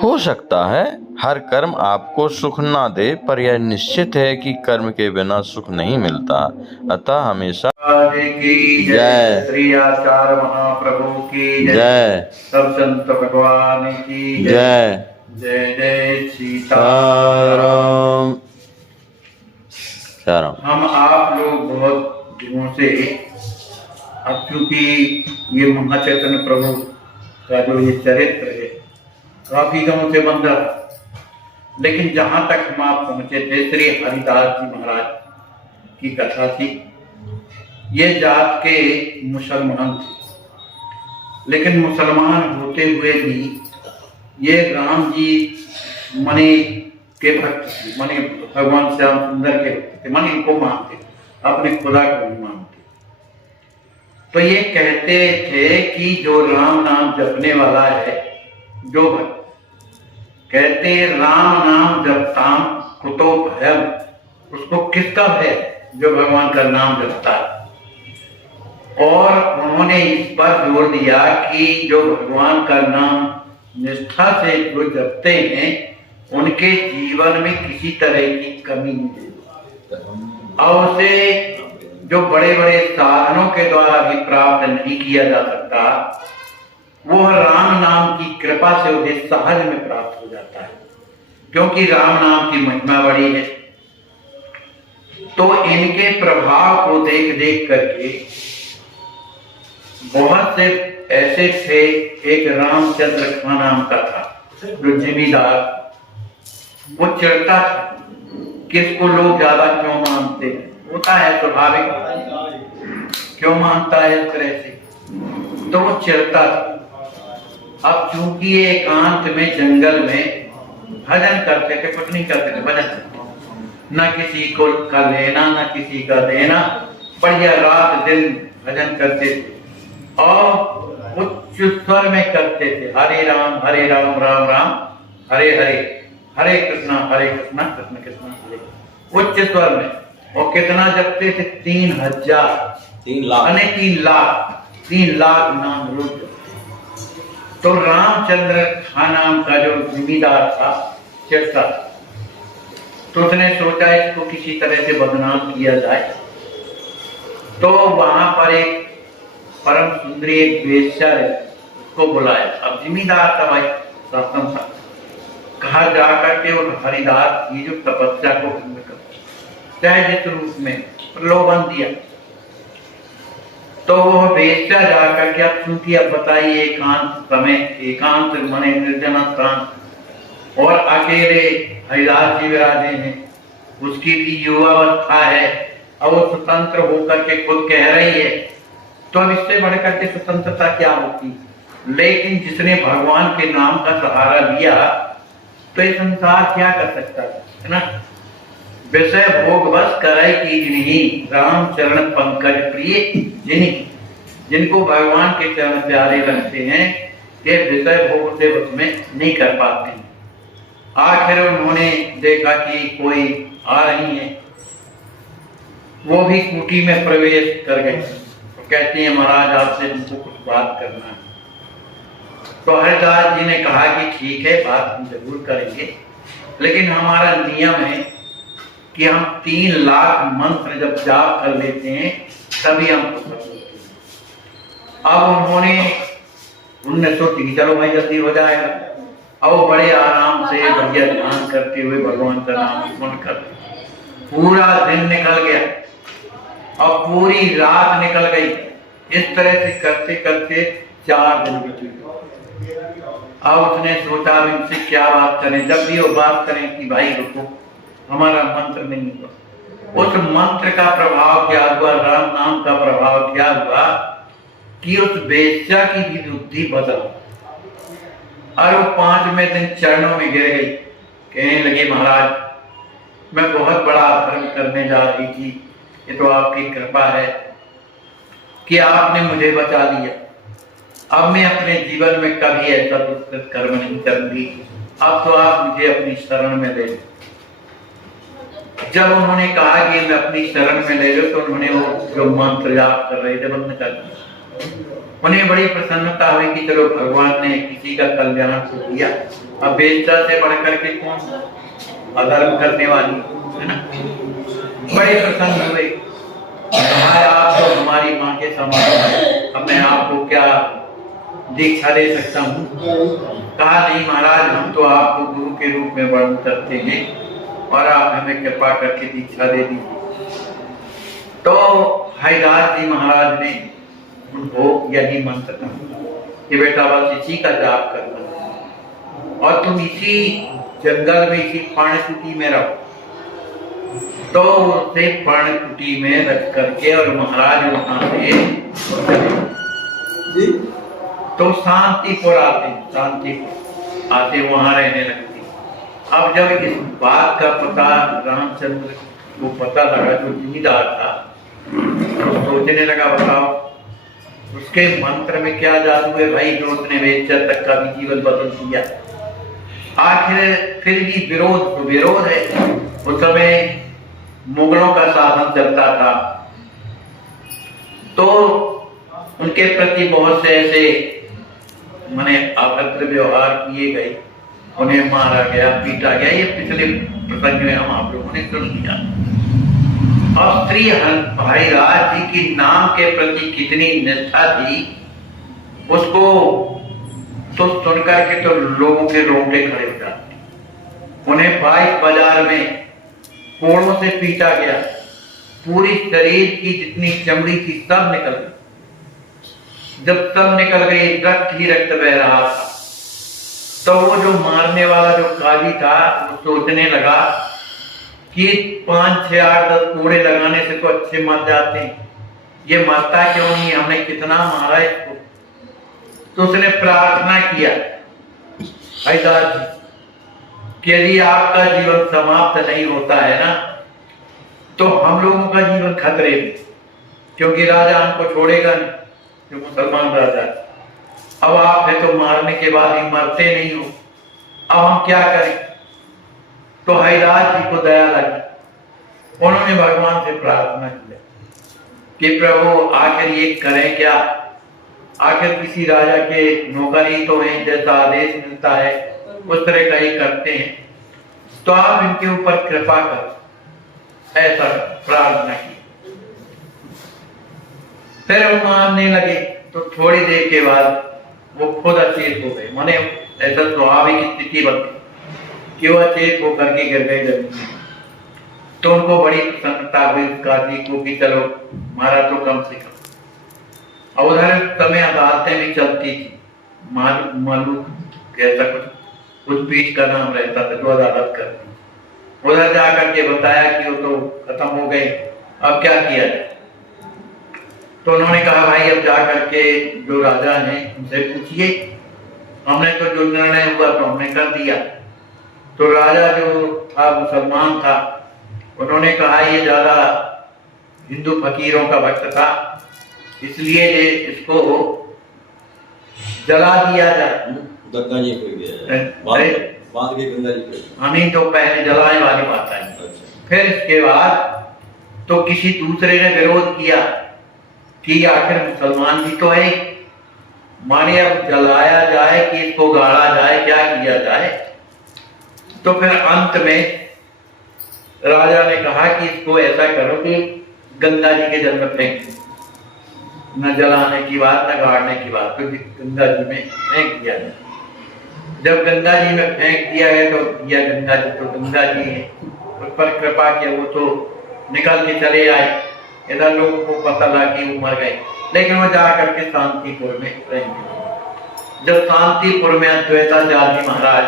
हो सकता है हर कर्म आपको सुख ना दे, पर यह निश्चित है कि कर्म के बिना सुख नहीं मिलता। अतः हमेशा की जय, श्री आचार्य महाप्रभु की जय, सब संत भगवान की जय। जय जय सीताराम। हम आप लोग बहुत दिनों से, अब क्योंकि ये महाचैतन्य प्रभु का जो ये चरित्र है काफी दिनों से बन रहा, लेकिन जहां तक हम आप पहुंचे थे, श्री हरिदास जी महाराज की कथा थी। ये जात के मुसलमान थे, लेकिन मुसलमान होते हुए भी ये राम जी मणि के भक्त थे, मणि भगवान श्याम सुंदर के भक्त थे, मणि को मानते, अपने खुदा को नहीं मानते। तो ये कहते थे कि जो राम नाम जपने वाला है, जो भक्त कहते राम नाम जपताम कुतो भयम, उसको किसका भय, जो भगवान का नाम जपता है। और उन्होंने इस पर जोर दिया कि जो भगवान का नाम निष्ठा से जो जपते हैं, उनके जीवन में किसी तरह की कमी नहीं है, और उसे जो बड़े बड़े साधनों के द्वारा भी प्राप्त नहीं किया जा सकता, वो राम नाम की कृपा से उन्हें सहज में प्राप्त हो जाता है, क्योंकि राम नाम की महिमा बड़ी है। तो इनके प्रभाव को देख देख करके बहुत से ऐसे थे, एक रामचंद्र खा नाम का था, जो जिमीदार, वो चिढ़ता था किसको लोग ज्यादा क्यों मानते हैं, होता है स्वाभाविक, क्यों मानता है इस तरह से, तो वो चिढ़ता था। अब चूंकि ये एकांत में जंगल में भजन करते थे, कुछ नहीं करते थे, भजन करते, न किसी को का लेना न किसी का देना, पर यह रात दिन भजन करते थे और उच्च स्वर में करते थे, हरे राम राम राम हरे हरे, हरे कृष्णा कृष्ण कृष्ण हरे, उच्च स्वर में। और कितना जपते थे, 3,000 3 लाख नाम रोज। तो रामचंद्र खा नाम का जो जिम्मेदार था, चिढ़ता, तो उसने सोचा इसको किसी तरह से बदनाम किया जाए। तो वहां पर एक परम सुंदरी एक वेश्या है, उसको बुलाया। अब जिम्मेदार था भाई, शासन था, कहा जा करके और हरिदास की जो तपस्या को भंग कर, चाहे जिस रूप में प्रलोभन दिया। तो वह वेश्या जाकर के, अब चूंकि अब बताइए एकांत समय, एकांत मने निर्जन स्थान, और अकेले हरिदास जी विराजे हैं, उसकी भी युवावस्था है, और वो स्वतंत्र होकर के खुद कह रही है, तो अब इससे बढ़कर के स्वतंत्रता क्या होती। लेकिन जिसने भगवान के नाम का सहारा लिया, तो ये संसार क्या कर सकता है ना। विषय भोग बस कराई की जिन्हीं, राम चरण पंकज प्रिय जिन्हीं, जिनको भगवान के चरण प्यारे लगते हैं, ये विषय भोग से बस में नहीं कर पाते हैं। आखिर उन्होंने देखा कि कोई आ रही है, वो भी कुटी में प्रवेश कर गए, तो कहती है महाराज आपसे हमको कुछ बात करना है। तो हरिदास जी ने कहा कि ठीक है, बात हम जरूर करेंगे, लेकिन हमारा नियम है कि हम 3 लाख मंत्र जब जाप कर लेते हैं तभी हम कुछ करते हैं। अब उन्होंने सोची कि चलो भाई जल्दी हो जाएगा, अब बड़े आराम से बढ़िया ध्यान करते हुए भगवान का नाम स्मरण करते, पूरा दिन निकल गया और पूरी रात निकल गई। इस तरह से करते करते 4 दिन बीत। अब उसने सोचा इनसे क्या बात करें, जब भी वो बात करें कि भाई रुको, हमारा मंत्र नहीं हुआ। उस मंत्र का प्रभाव क्या हुआ, राम नाम का प्रभाव क्या हुआ कि उस वेश्या की भी बुद्धि बदल, और वो 5वें दिन चरणों में गिर गई, कहने लगे महाराज मैं बहुत बड़ा धर्म करने जा रही थी, ये तो आपकी कृपा है कि आपने मुझे बचा लिया। अब मैं अपने जीवन में कभी ऐसा दुष्कृत कर्म नहीं करूंगी, अब तो आप मुझे अपनी शरण में ले लो। जब उन्होंने कहा कि मैं अपनी शरण में ले लो, तो उन्होंने वो जो मंत्र जाप कर रहे थे बंद कर दिया। उन्हें बड़ी प्रसन्नता हुई कि चलो भगवान ने किसी का कल्याण तो किया, अब बेटा से बढ़कर के कौन अधर्म करने वाली, है ना। बड़े प्रसन्न हुए, आप तो हमारी माँ के समान है, अब मैं आपको क्या दीक्षा दे सकता हूँ। कहा नहीं महाराज, हम तो आपको गुरु के रूप में वर्ण करते हैं और आप हमें कृपा करके दीक्षा दे दीजिए। तो हरिदास जी महाराज ने उनको यही मंत्र कहा कि बेटा बस इसी का जाप करना और तुम इसी जंगल में, इसी पर्णकुटी में रहो। तो उसे पर्णकुटी में रख करके और महाराज वहां से चले। तो शांतिपुर आते, शांतिपुर आते वहां रहने लगती। अब जब इस बात का पता रामचंद्र को पता लगा, जो जमींदार था, तो सोचने लगा बताओ उसके मंत्र में क्या जादू है भाई, जो उसने बेचर तक का भी जीवन बदल दिया। आखिर फिर भी विरोध है। उस समय मुगलों का शासन चलता था, तो उनके प्रति बहुत से ऐसे माने अभद्र व्यवहार किए गए, उन्हें मारा गया, पीटा गया। ये पिछले प्रसंग में हम आप लोगों ने सुन लिया। और श्री हरिदास जी की नाम के प्रति कितनी निष्ठा थी, उसको तो सुनकर के तो लोगों के रोंगटे खड़े हो जाते। उन्हें 22 बाजार में कोड़ों से पीटा गया, पूरी शरीर की जितनी चमड़ी थी सब निकल गई। जब सब निकल गई, रक्त ही रक्त बह रहा था, तो वो जो मारने वाला जो काजी था वो सोचने लगा कि 5, 6, 8, 10 कोड़े लगाने से तो अच्छे मर जाते हैं, ये मरता क्यों नहीं, हमने कितना मारा इसको। तो उसने प्रार्थना किया हरिदास जी कि यदि आपका जीवन समाप्त नहीं होता है ना, तो हम लोगों का जीवन खतरे में, क्योंकि राजा हमको छोड़ेगा नहीं, जो मुसलमान राजा। अब आप है तो मारने के बाद ही मरते नहीं हो, अब हम क्या करें। तो हरिदास जी को दया लगी, उन्होंने भगवान से प्रार्थना किया कि प्रभु आखिर ये करें क्या, आखिर किसी राजा के नौकर ही तो हैं, जैसा आदेश मिलता है उस तरह का ही करते हैं, तो आप इनके ऊपर कृपा करो, ऐसा प्रार्थना की। फिर वो मानने लगे, तो थोड़ी देर के बाद वो खुद अचेत हो गए। माने ऐसा स्वाभाविक स्थिति बन गई कि वो अचेत होकर के गिर गए जमीन में। तो उनको बड़ी प्रसन्नता हुई काजी को कि चलो मारा तो कम से कम। और उधर समय अदालतें भी चलती थी, मालूम कैसा कुछ पीठ का नाम रहता था जो अदालत करती। उधर जाकर के बताया कि वो तो खत्म हो गए, अब क्या किया जाए। तो उन्होंने कहा भाई अब जाकर के जो राजा हैं उनसे पूछिए, हमने तो जो निर्णय हुआ तो हमने कर दिया। तो राजा जो था मुसलमान था, उन्होंने कहा ये ज्यादा हिंदू फकीरों का भक्त था, इसलिए इसको जला दिया जाए। गंगा जी को गया, बांध के गंगा जी को। हमें तो पहले जलाने वाली बात आई। फिर इसके बाद तो किसी दूसरे ने विरोध किया कि आखिर मुसलमान भी तो है, माने अब जलाया जाए कि इसको गाड़ा जाए, क्या किया जाए। तो फिर अंत में राजा ने कहा कि इसको ऐसा करो कि गंगा जी के जल में फेंक, न जलाने की बात न गाड़ने की बात, तो गंगा जी में फेंक दिया जाए। जब गंगा जी में फेंक दिया है तो यह गंगा जी तो गंगा जी है, उस पर कृपा किया, वो तो निकल के चले आए। इधर लोगों को पता लगा कि वो मर गए, लेकिन वो जा करके शांतिपुर में रहेंगे। जब शांतिपुर में अद्वैताचार्य महाराज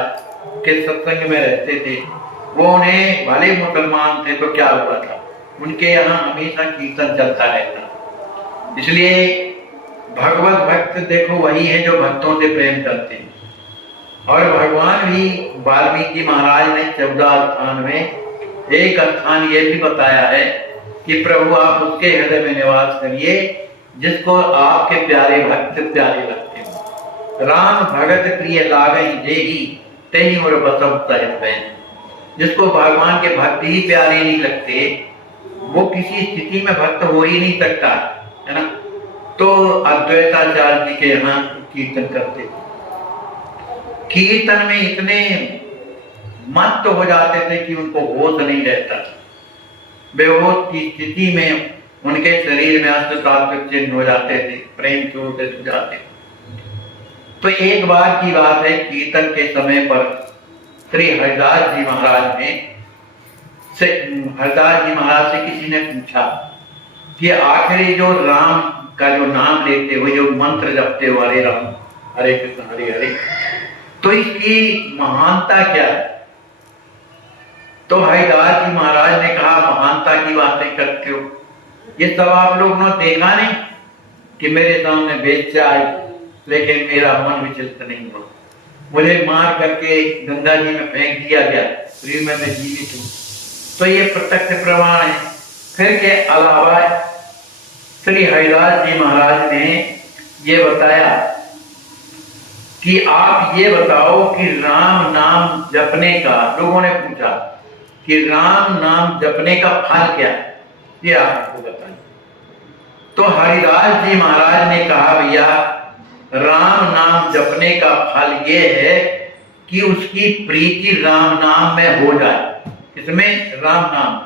के सत्संग में रहते थे, वो उन्हें भले मुसलमान थे तो क्या हुआ था, उनके यहाँ हमेशा कीर्तन चलता रहता। इसलिए भगवत भक्त देखो वही है जो भक्तों से प्रेम करते हैं। और भगवान भी वाल्मीकि महाराज ने 14 स्थान में एक स्थान ये भी बताया है कि प्रभु आप उसके हृदय में निवास करिए जिसको आपके प्यारे भक्त प्यारे लगते हैं। राम भगत प्रिय लागई जेही तेहि और बसव सहित बैन। जिसको भगवान के भक्त ही प्यारे नहीं लगते, वो किसी स्थिति में भक्त हो ही नहीं सकता, है ना। तो अद्वैताचार्य जी के यहाँ कीर्तन करते थे। कीर्तन में इतने मस्त हो जाते थे कि उनको होश नहीं रहता। बेहोश की स्थिति में उनके शरीर में अष्ट सात्विक चिन्ह हो जाते थे, प्रेम से हो जाते थे। तो एक बार की बात है, कीर्तन के समय पर श्री हरिदास जी महाराज से किसी ने पूछा कि आखिरी जो राम का जो नाम लेते हो, जो मंत्र जपते हो, हरे राम हरे कृष्ण हरे हरे, तो इसकी महानता क्या है? तो हरिदास जी महाराज ने कहा, महानता की बातें करते हो, ये सब आप लोग ने देखा नहीं कि मेरे सामने बेच्चा आई, लेकिन मेरा मन विचलित नहीं हुआ। मुझे मार करके गंगा जी में फेंक दिया गया, फिर मैं जीवित हूँ। तो ये प्रत्यक्ष प्रमाण है। फिर के अलावा श्री हरिदास जी महाराज ने ये बताया कि आप ये बताओ कि राम नाम जपने का, लोगों ने पूछा कि राम नाम जपने का फल क्या है, ये आपको बताइए। तो हरिदास जी महाराज ने कहा, भैया राम नाम जपने का फल ये है कि उसकी प्रीति राम नाम में हो जाए। इसमें राम नाम,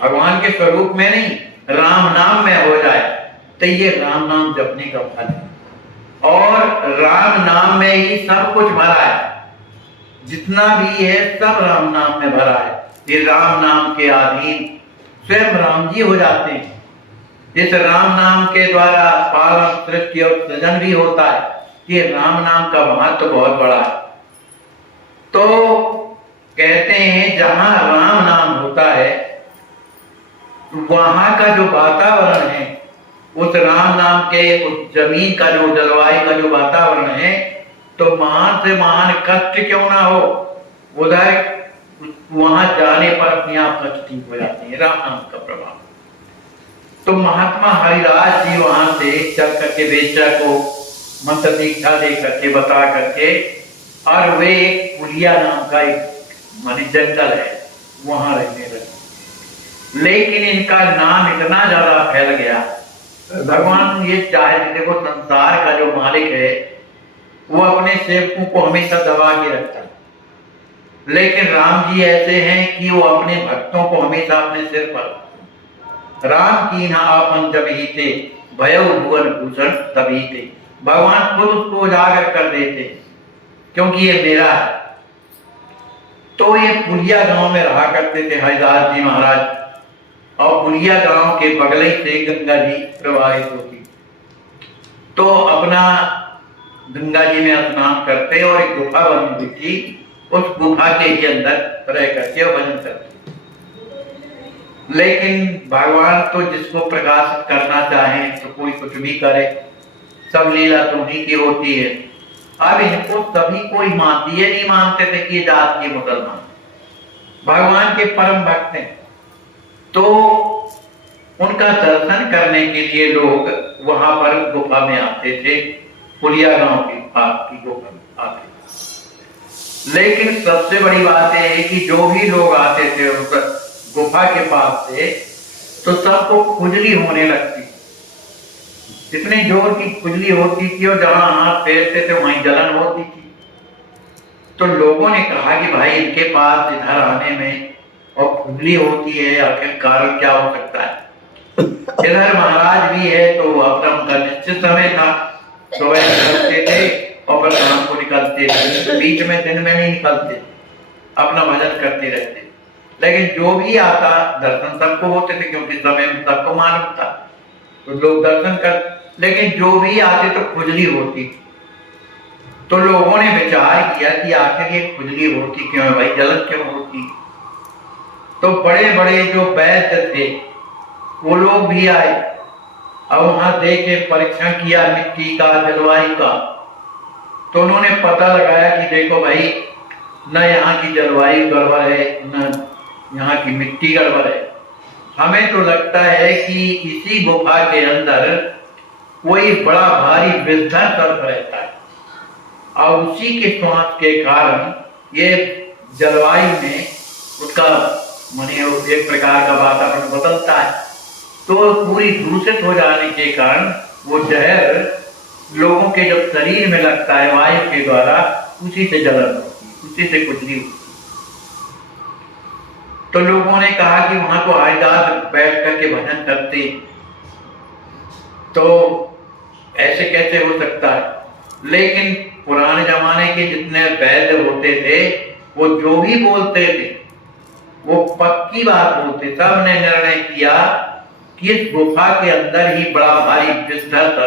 भगवान के स्वरूप में नहीं, राम नाम में हो जाए, तो ये राम नाम जपने का फल है। और राम नाम में ही सब कुछ भरा है, जितना भी है सब राम नाम में भरा है। ये राम नाम के अधीन स्वयं राम जी हो जाते हैं। इस राम नाम के द्वारा पालन, सृष्टि और सृजन भी होता है। ये राम नाम का महत्व तो बहुत बड़ा है। तो कहते हैं जहां राम नाम होता है, वहां का जो वातावरण है, उस राम नाम के उस जमीन का जो जलवायु का जो वातावरण है, तो महान से महान कष्ट क्यों ना हो, उधर वहां जाने पर अपने आप कष्ट ठीक हो जाती है, राम नाम का प्रभाव। तो महात्मा हरिदास जी वहां से चल करके बेचा को मंत्र दीक्षा दे करके बता करके, और वे एक पुलिया नाम का एक मानी जंगल है, वहां रहने लगे। लेकिन इनका नाम इतना ज्यादा फैल गया, भगवान ये चाहे, देखो संसार का जो मालिक है वो अपने सेवकों को हमेशा दबा के रखता है, लेकिन राम जी ऐसे हैं कि वो अपने भक्तों को हमेशा अपने सिर पर, राम की ना आपन जब ही थे भयो भुवन भूषण तभी थे, भगवान खुद उसको उजागर कर देते, क्योंकि ये मेरा है। तो ये पुलिया गांव में रहा करते थे हरिदास जी महाराज, और पुलिया गांव के बगल ही से गंगा जी प्रवाहित होती। तो अपना गंगा जी में स्नान करते और एक गुफा बनी हुई थी, उस गुफा के ही अंदर रह करके भजन करते। लेकिन भगवान तो जिसको प्रकाशित करना चाहे तो कोई कुछ भी करे, सब लीला तो उन्हीं की होती है। अब इनको सभी कोई मानती है, नहीं मानते थे कि जात के मुसलमान भगवान के परम भक्त हैं। तो उनका दर्शन करने के लिए लोग वहां पर गुफा में आते थे, पुलिया गांव की पास की गुफा में आते थे। लेकिन सबसे बड़ी बात यह है कि जो भी लोग आते थे उस गुफा के पास से, तो सबको खुजली होने लगती, इतने जोर की खुजली होती थी, और जहां हाथ फेरते थे वहीं जलन होती थी। तो लोगों ने कहा कि भाई इनके पास इधर आने में और खुजली होती है, आखिर कारण क्या हो सकता है। इधर महाराज भी है, तो अपना उनका निश्चित समय था, सुबह निकलते थे और फिर शाम को निकलते थे, बीच में दिन में नहीं निकलते, अपना भजन करते रहते। लेकिन जो भी आता दर्शन सबको होते थे, क्योंकि समय में सबको मालूम था, तो लोग दर्शन कर, लेकिन जो भी आते तो खुजली होती। तो लोगों ने विचार किया कि आखिर ये खुजली होती क्यों है भाई, जलन क्यों होती। तो बड़े बड़े जो वैद्य थे वो लोग भी आए, और वहां देखे परीक्षण किया मिट्टी का, जलवायु का। तो उन्होंने पता लगाया कि देखो भाई, न यहाँ की जलवायु गड़बड़ है, न यहाँ की मिट्टी गड़बड़ है। हमें तो लगता है कि इसी गुफा के अंदर कोई बड़ा भारी विषधर सर्प रहता है, और उसी के श्वास के कारण ये जलवायु में उसका माने एक प्रकार का वातावरण बदलता है। तो पूरी दूषित हो जाने के कारण वो जहर लोगों के जब शरीर में लगता है वायु के द्वारा, उसी से जलन होती है, उसी से खुजली होती है। तो लोगों ने कहा कि वहां तो हरिदास बैठ करके भजन करते, तो ऐसे कैसे हो सकता है। लेकिन पुराने जमाने के जितने वैद्य होते थे, वो जो भी बोलते थे वो पक्की बात बोलते। सबने निर्णय किया कि इस गुफा के अंदर ही बड़ा भारी विस्तर था।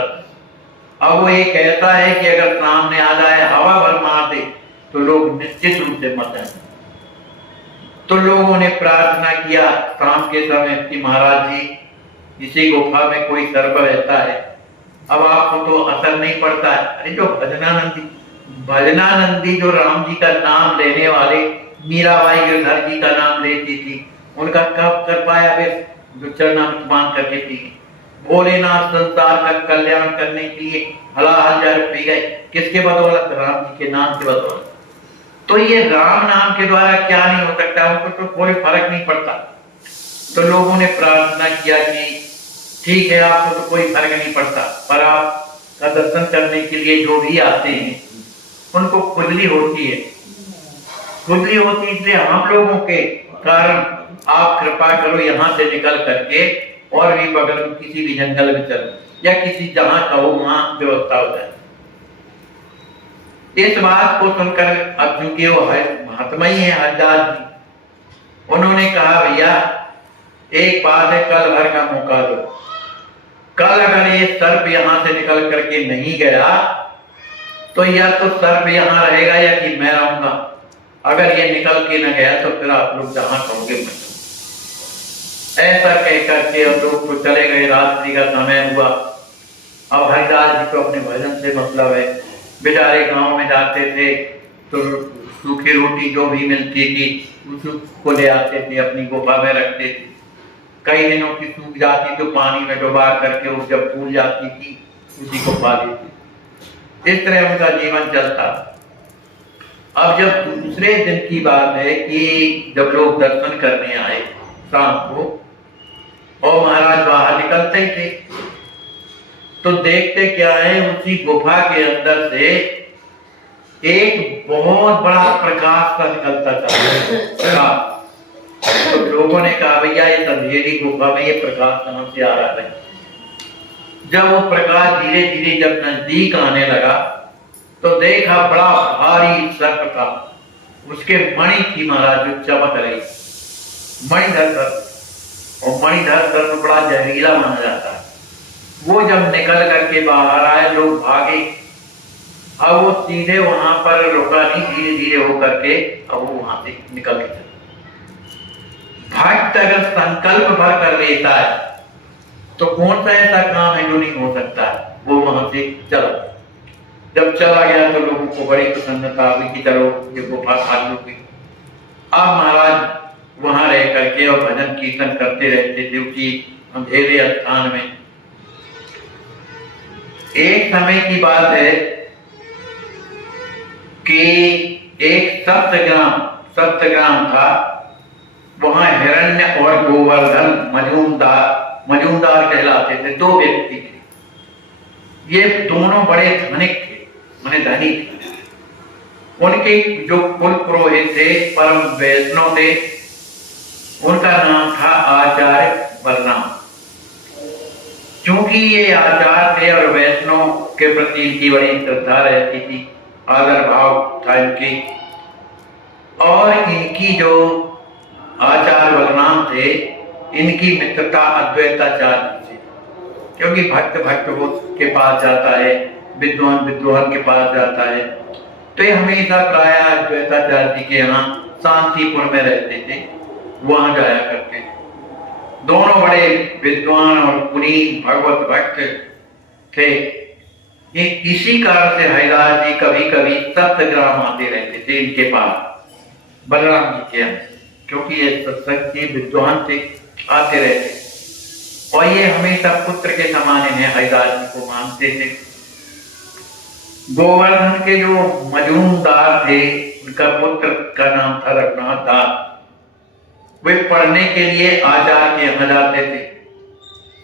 अब वो एक ऐसा है कि अगर सामने आ जाए, हवा भर मार दे, तो लोग निश्चित रूप से मर जाएंगे। तो लोगों ने प्रार्थना किया शाम के समय कि महाराज जी, इसी गुफा में कोई सर्प रहता है, अब आपको तो असर नहीं पड़ता है। अरे जो भजनानंदी जो राम जी का नाम लेने वाले, मीराबाई गिरधर जी का नाम लेती थी, उनका कब कर पाया वे जो चरणामृत करके पी। भोलेनाथ संसार का कल्याण करने के लिए हलाहल पी गए, किसके बदौलत? राम जी के नाम के बदौलत। तो ये राम नाम के द्वारा क्या नहीं हो सकता, उनको तो कोई फर्क नहीं पड़ता। तो लोगों ने प्रार्थना किया कि ठीक है, आपको तो कोई फर्क नहीं पड़ता, पर आपका दर्शन करने के लिए जो भी आते हैं उनको खुजली होती है। खुजली होती इसलिए हम लोगों के कारण आप कृपा करो यहाँ से निकल करके और भी बगल में किसी भी जंगल में चलो, या किसी जहां कहो वहां व्यवस्था हो जाए। इस बात को सुनकर अब चूंकि वो महात्मा ही है हरिदास जी, उन्होंने कहा भैया एक बात है, कल भर का मौका दो। कल अगर ये सर्प यहां से निकल करके नहीं गया तो या तो सर्प यहां रहेगा या कि मैं रहूंगा। अगर ये निकल के न गया तो फिर आप लोग जहां कहोगे मैं। ऐसा कह करके अब लोग तो चले गए। रात्रि का समय हुआ। अब हरिदास जी को अपने भजन से मतलब है। बेचारे गांव में जाते थे तो सूखी रोटी जो भी मिलती थी उसको ले आते थे, अपनी गुफा में रखते थे। कई दिनों की सूख जाती तो पानी में डुबा करके वो जब फूल जाती थी उसी को खा लेती। इस तरह उनका जीवन चलता। अब जब दूसरे दिन की बात है कि जब लोग दर्शन करने आए शाम को और महाराज बाहर निकलते ही थे, तो देखते क्या है, उसी गुफा के अंदर से एक बहुत बड़ा प्रकाश का निकलता था। तो लोगों ने कहा भैया इस अंधेरी गुफा में ये प्रकाश कहां से आ रहा है। जब वो प्रकाश धीरे धीरे जब नजदीक आने लगा तो देखा बड़ा भारी सर्प था। उसके मणि थी महाराज जो चमक रही, मणिधर सर्प। और मणिधर सर्प बड़ा जहरीला माना जाता है। वो जब निकल करके बाहर आए, लोग भागे। अब वो सीधे वहां पर रुका नहीं, धीरे धीरे होकर के अब वो वहां से निकल के चला। भक्त अगर संकल्प भर कर लेता है तो कौन सा ऐसा काम है जो नहीं हो सकता है। वो वहां से चला। जब चला गया तो लोगों को बड़ी प्रसन्नता हुई कि चलो ये गुफा खाली हो गई। अब महाराज वहां रह करके और भजन कीर्तन करते रहते थे उसी अंधेरे स्थान में। एक समय की बात है कि एक सप्तग्राम था। वहां हिरण्य और गोवर्धन मजूमदार कहलाते थे, दो व्यक्ति थे। ये दोनों बड़े धनिक थे, माने धनी थे। उनके जो कुल पुरोहित थे परम वैष्णव थे, उनका नाम था आचार्य बलराम। क्योंकि ये आचार्य थे और वैष्णव के प्रति इनकी बड़ी श्रद्धा रहती थी, आदर भाव था इनकी। और इनकी जो आचार्य बलराम थे, इनकी मित्रता अद्वैताचार्य से। क्योंकि भक्त के पास जाता है, विद्वान के पास जाता है, तो ये हमेशा प्राय अद्वैताचार्य जी के यहाँ शांतिपुर में रहते थे, वहां जाया करते थे। दोनों बड़े विद्वान और पुनीत भगवत भक्त थे। इसी कारण से हरिदास जी कभी कभी सप्तग्राम आते रहते थे इनके पास, बलराम जी के यहाँ, क्योंकि ये सत्संग के विद्वान थे, आते रहते। और ये हमेशा पुत्र के समान है, हरिदास जी को मानते थे। गोवर्धन के जो मजूमदार थे, उनका पुत्र का नाम था रघुनाथ दास। वे पढ़ने के लिए आचार्य के यहाँ जाते थे।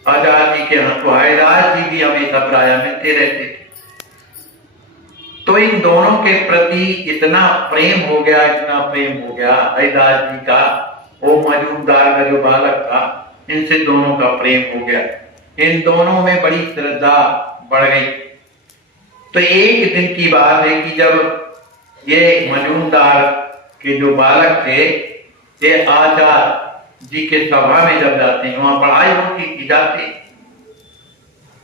आचार्य जी के यहाँ तो हरिदास जी भी हमेशा प्राय मिलते रहते थे। तो इन दोनों के प्रति इतना प्रेम हो गया, इतना प्रेम हो गया हरिदास जी का, वो मजूमदार का जो बालक था, इनसे दोनों का प्रेम हो गया। इन दोनों में बड़ी श्रद्धा बढ़ गई। तो एक दिन की बात है कि जब ये मजूमदार के जो बालक थे, ये आचार्य जी के सभा में जब जाते हैं, वहां पढ़ाई होती की जाती,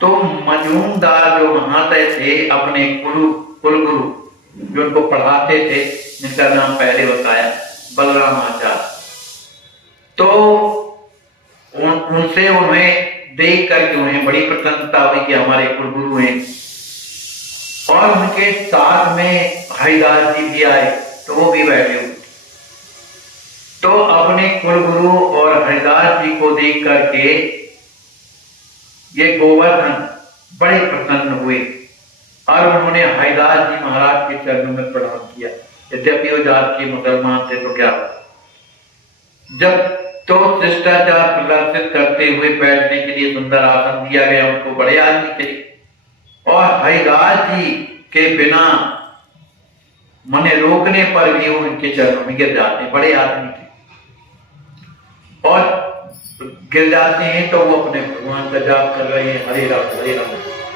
तो मजूमदार जो महाशय थे अपने कुलगुरु जो उनको पढ़ाते थे, जिनका नाम पहले बताया बलराम आचार्य, तो उनसे उन्हें देख करके उन्हें बड़ी प्रसन्नता हुई कि हमारे कुलगुरु हैं। और उनके साथ में हरिदास जी भी आए, तो वो भी बैठे हुए। तो अपने कुलगुरु और हरिदास जी को देख करके ये गोवर्धन बड़े प्रसन्न हुए और उन्होंने हरिदास जी महाराज के चरणों में प्रणाम किया। यद्यपि वो जात के मुसलमान थे, तो क्या जब तो शिष्टाचार प्रदर्शित करते हुए बैठने के लिए सुंदर आसन दिया गया, उनको बड़े आदमी थे और हरिदास जी के बिना मने रोकने पर भी वो उनके चरणों में गिर जाते, बड़े आदमी थे। और गिर जाते हैं तो वो अपने भगवान का जाप कर रहे हैं, हरे राम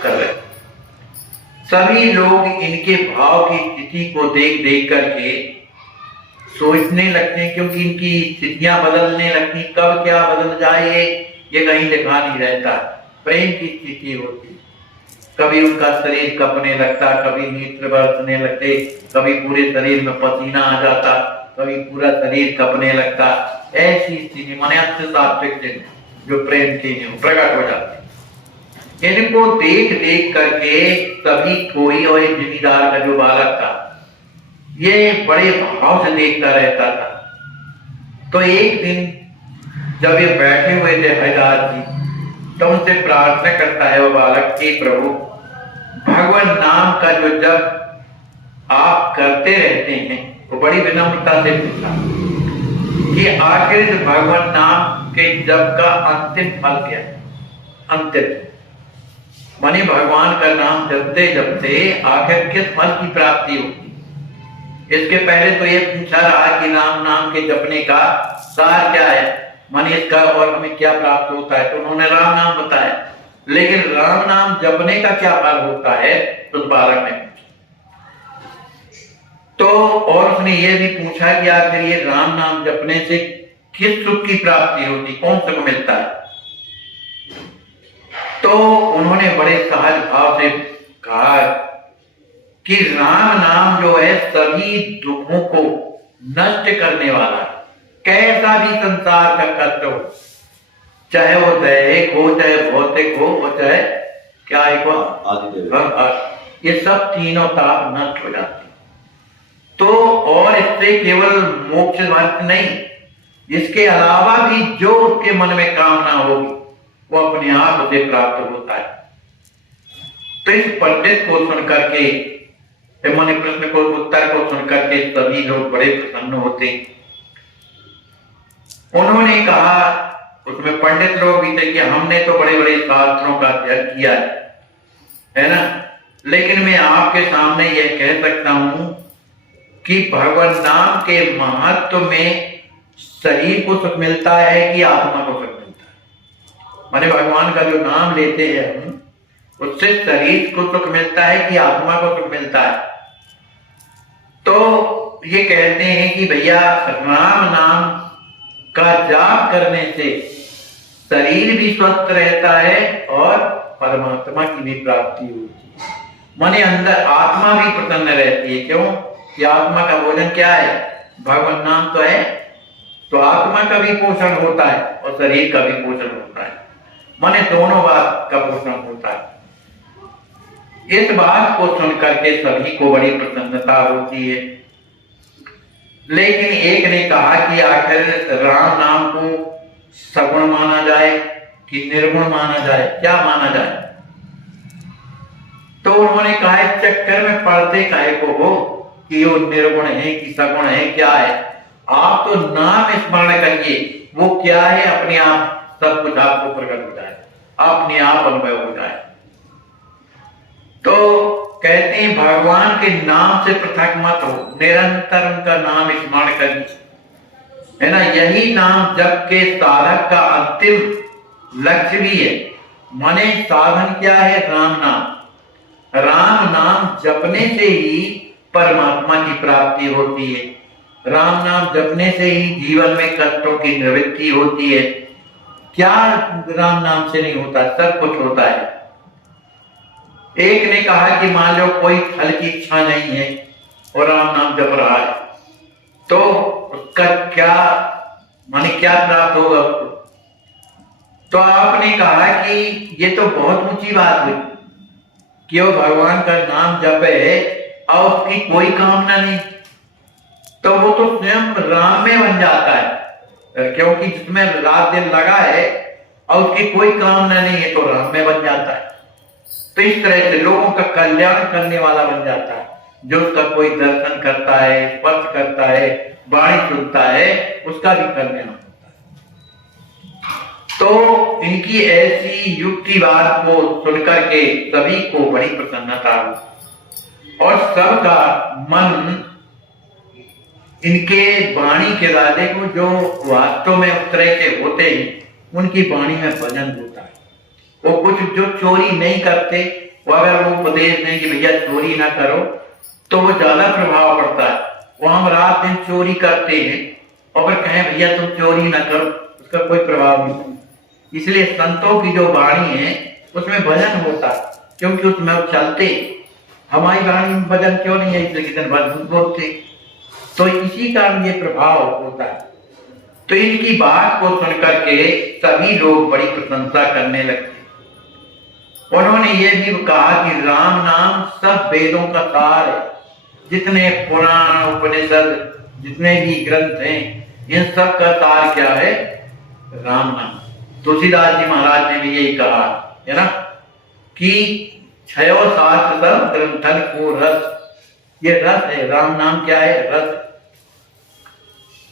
कर रहे हैं। सभी लोग इनके भाव की स्थिति को देख देख करके सोचने लगते हैं, क्योंकि इनकी स्थितियां बदलने लगती, कब क्या बदल जाए ये कहीं लिखा नहीं रहता। प्रेम की स्थिति होती, कभी उनका शरीर कपने लगता, कभी नेत्र बरसने लगते, कभी पूरे शरीर में पसीना आ जाता, कभी पूरा शरीर कपने लगता। ऐसी स्थिति माने सात्विक जो प्रेम के प्रकट हो जाते। इनको देख देख करके सभी कोई, और एक जमींदार का जो बालक था, ये बड़े भाव से देखता रहता था। तो एक दिन जब ये बैठे हुए थे हरिदास जी, तो उनसे प्रार्थना करता है वो बालक कि प्रभु, भगवान नाम का जो जप आप करते रहते हैं, वो बड़ी विनम्रता से पूछा कि आखिर भगवान नाम के जप का अंतिम फल क्या है? अंतिम माने भगवान का नाम जपते जपते आखिर किस फल की प्राप्ति होगी? इसके पहले तो ये पूछा रहा कि नाम के जपने का सार क्या है, माने इसका और हमें क्या प्राप्त होता है, तो उन्होंने राम नाम बताया। लेकिन राम नाम जपने का क्या फल होता है, उस बालक ने पूछा। तो और उसने ये भी पूछा कि आखिर ये राम नाम जपने से किस सुख की प्राप्ति होती, कौन सुख मिलता है? तो उन्होंने बड़े सहज भाव से कहा कि राम नाम जो है सभी दुखों को नष्ट करने वाला है। कैसा भी संसार का कष्ट हो, चाहे वो दैहिक हो, चाहे भौतिक हो, चाहे क्या ये सब तीनों ताप नष्ट हो जाते। तो और इससे केवल मोक्ष मार्ग नहीं, इसके अलावा भी जो उसके मन में कामना होगी वो अपने आप उसे प्राप्त होता है। तो इस पंडित को सुनकर के, मन प्रश्न को उत्तर को सुनकर के सभी लोग बड़े प्रसन्न होते। उन्होंने कहा, उसमें पंडित लोग भी थे, कि हमने तो बड़े बड़े शास्त्रों का अध्ययन किया है ना, लेकिन मैं आपके सामने यह कह सकता हूं कि भगवान नाम के महत्व में शरीर को सुख मिलता है कि आत्मा को सुख मिलता है? माने भगवान का जो नाम लेते हैं हम, उससे शरीर को सुख मिलता है कि आत्मा को सुख मिलता है? तो ये कहते हैं कि भैया राम नाम का जाप करने से शरीर भी स्वस्थ रहता है और परमात्मा की भी प्राप्ति होती है। माने अंदर आत्मा भी प्रसन्न रहती है। क्यों? कि आत्मा का भोजन क्या है? भगवान नाम तो है, तो आत्मा का भी पोषण होता है और शरीर का भी पोषण होता है, माने दोनों बात का पोषण होता है। इस बात को सुनकर के सभी को बड़ी प्रसन्नता होती है। लेकिन एक ने कहा कि आखिर राम नाम को सगुण माना जाए कि निर्गुण माना जाए, क्या माना जाए? तो उन्होंने कहा, इस चक्कर में पढ़ते काहे को हो कि वो निर्गुण है कि सगुण है, क्या है? आप तो नाम स्मरण करिए, वो क्या है अपने आप सब कुछ आपको प्रकट हो जाए। अपने आप अनुभव हो जाए। तो कहते हैं भगवान के नाम से पृथक मत हो, निरंतर उनका नाम स्मरण करिए, है ना। यही नाम जप के साधक का अंतिम लक्ष्य भी है। माने साधन क्या है? राम नाम। राम नाम जपने से ही परमात्मा की प्राप्ति होती है। राम नाम जपने से ही जीवन में कष्टों की निवृत्ति होती है। क्या राम नाम से नहीं होता? सब कुछ होता है। एक ने कहा कि मान लो कोई फल की इच्छा नहीं है और राम नाम जप रहा है, तो उसका क्या माने क्या प्राप्त होगा उसको? तो आपने कहा कि ये तो बहुत ऊंची बात हुई कि वो भगवान का नाम जपे और उसकी कोई कामना नहीं, तो वो तो स्वयं राम में बन जाता है, क्योंकि जिसमें रात दिन लगा है और उसकी कोई कामना नहीं है तो राम में बन जाता है। तो इस तरह से लोगों का कल्याण करने वाला बन जाता है। जो उसका कोई दर्शन करता है, स्पर्श करता है, वाणी सुनता है, उसका भी कल्याण होता है। तो इनकी ऐसी युक्तिवाद को सुनकर के सभी को बड़ी प्रसन्नता हुई और सबका मन इनके वाणी के राजे को, जो वास्तव में उस तरह के होते हैं, उनकी वाणी में भजन होता है। वो कुछ जो चोरी नहीं करते, वो अगर वो उपदेश दें कि भैया चोरी ना करो, तो वो ज्यादा प्रभाव पड़ता है। वो हम रात दिन चोरी करते हैं और फिर कहें भैया तुम चोरी ना करो, उसका कोई प्रभाव नहीं। इसलिए संतों की जो वाणी है उसमें भजन होता है, क्योंकि उसमें वो चलते। हमारी वाणी में भजन क्यों नहीं है? इसलिए दिन भर बोलते, तो इसी कारण ये प्रभाव होता है। तो इनकी बात को सुनकर के सभी लोग बड़ी प्रशंसा करने लगते। उन्होंने ये भी कहा कि राम नाम सब वेदों का सार है। जितने पुराण उपनिषद जितने भी ग्रंथ हैं, इन सब का सार क्या है? राम नाम। तुलसीदास जी महाराज ने भी यही कहा है ना कि छयो शास्त्र सब ग्रंथन को रस। ये रस है, राम नाम क्या है? रस।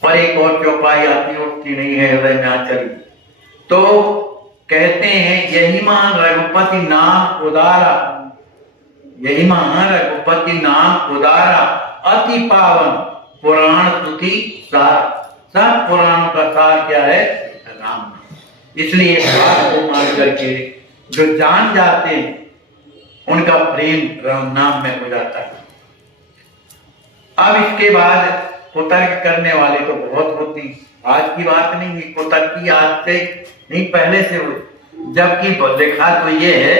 और एक और चौपाई आती उठती नहीं है हृदय में आचरी। तो कहते हैं यही महान रघुपति नाम उदारा, यही महान रघुपति नाम उदारा, अति पावन पुराण स्तुति सार। सब पुराणों का सार क्या है? राम नाम। इसलिए बात को मान करके जो जान जाते हैं उनका प्रेम राम नाम में हो जाता है। अब इसके बाद कुतर्क करने वाले तो बहुत होती। आज की बात नहीं है, कुतर्क की आज से नहीं पहले से हुई। जबकि लिखा तो ये है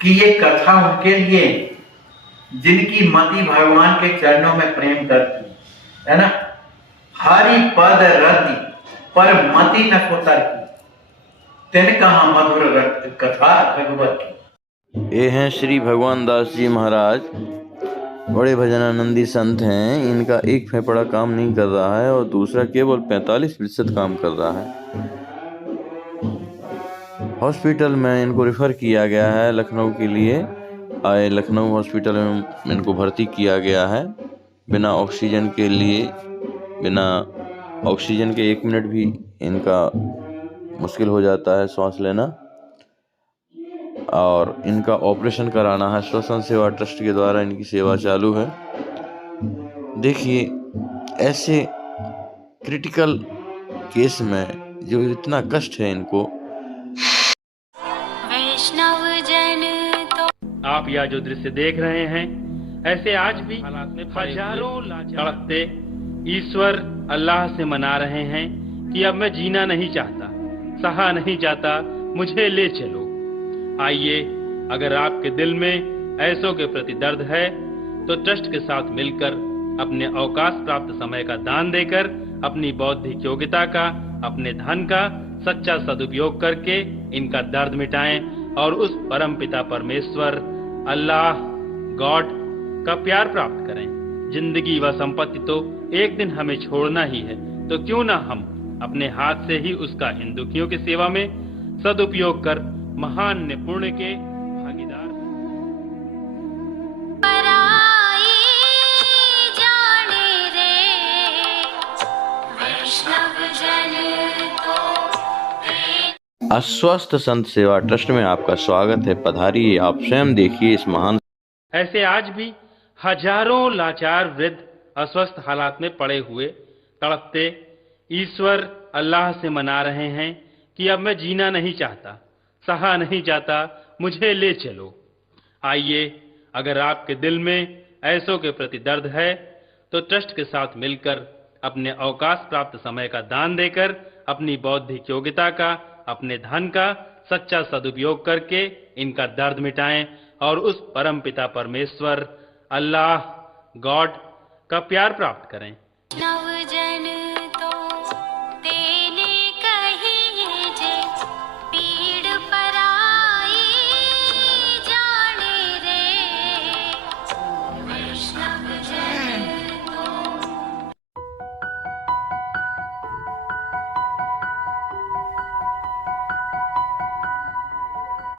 कि ये कथा उनके लिए जिनकी मति भगवान के चरणों में प्रेम करती है ना। हरि पद रति पर मति न कुतर्की, तेन कहा मधुर कथा भगवत की। ये हैं श्री भगवान दास जी महाराज, बड़े भजनानंदी संत हैं। इनका एक फेफड़ा काम नहीं कर रहा है और दूसरा केवल 45% काम कर रहा है। हॉस्पिटल में इनको रेफ़र किया गया है लखनऊ के लिए। आए लखनऊ हॉस्पिटल में इनको भर्ती किया गया है। बिना ऑक्सीजन के लिए, बिना ऑक्सीजन के 1 मिनट भी इनका मुश्किल हो जाता है सांस लेना। और इनका ऑपरेशन कराना है। श्वसन सेवा ट्रस्ट के द्वारा इनकी सेवा चालू है। देखिए, ऐसे क्रिटिकल केस में जो इतना कष्ट है इनको, वैष्णव जन तो आप यह जो दृश्य देख रहे हैं, ऐसे आज भी हजारों तड़पते ईश्वर अल्लाह से मना रहे हैं कि अब मैं जीना नहीं चाहता, सहा नहीं जाता, मुझे ले चलो। आइए, अगर आपके दिल में ऐसों के प्रति दर्द है तो ट्रस्ट के साथ मिलकर अपने अवकाश प्राप्त समय का दान देकर अपनी बौद्धिक योग्यता का, अपने धन का सच्चा सदुपयोग करके इनका दर्द मिटाएं और उस परम पिता परमेश्वर अल्लाह गॉड का प्यार प्राप्त करें। जिंदगी व संपत्ति तो एक दिन हमें छोड़ना ही है, तो क्यों ना हम अपने हाथ से ही उसका इन दुखियों की सेवा में सदुपयोग कर महान पुण्य के भागीदार। पराई जाने रे वैष्णव जन तो अस्वस्थ संत सेवा ट्रस्ट में आपका स्वागत है। पधारिए, आप स्वयं देखिए इस महान। ऐसे आज भी हजारों लाचार वृद्ध अस्वस्थ हालात में पड़े हुए तड़पते ईश्वर अल्लाह से मना रहे हैं कि अब मैं जीना नहीं चाहता, सहा नहीं जाता, मुझे ले चलो। आइए, अगर आपके दिल में ऐसों के प्रति दर्द है तो ट्रस्ट के साथ मिलकर अपने अवकाश प्राप्त समय का दान देकर अपनी बौद्धिक योग्यता का, अपने धन का सच्चा सदुपयोग करके इनका दर्द मिटाएं और उस परम पिता परमेश्वर अल्लाह गॉड का प्यार प्राप्त करें।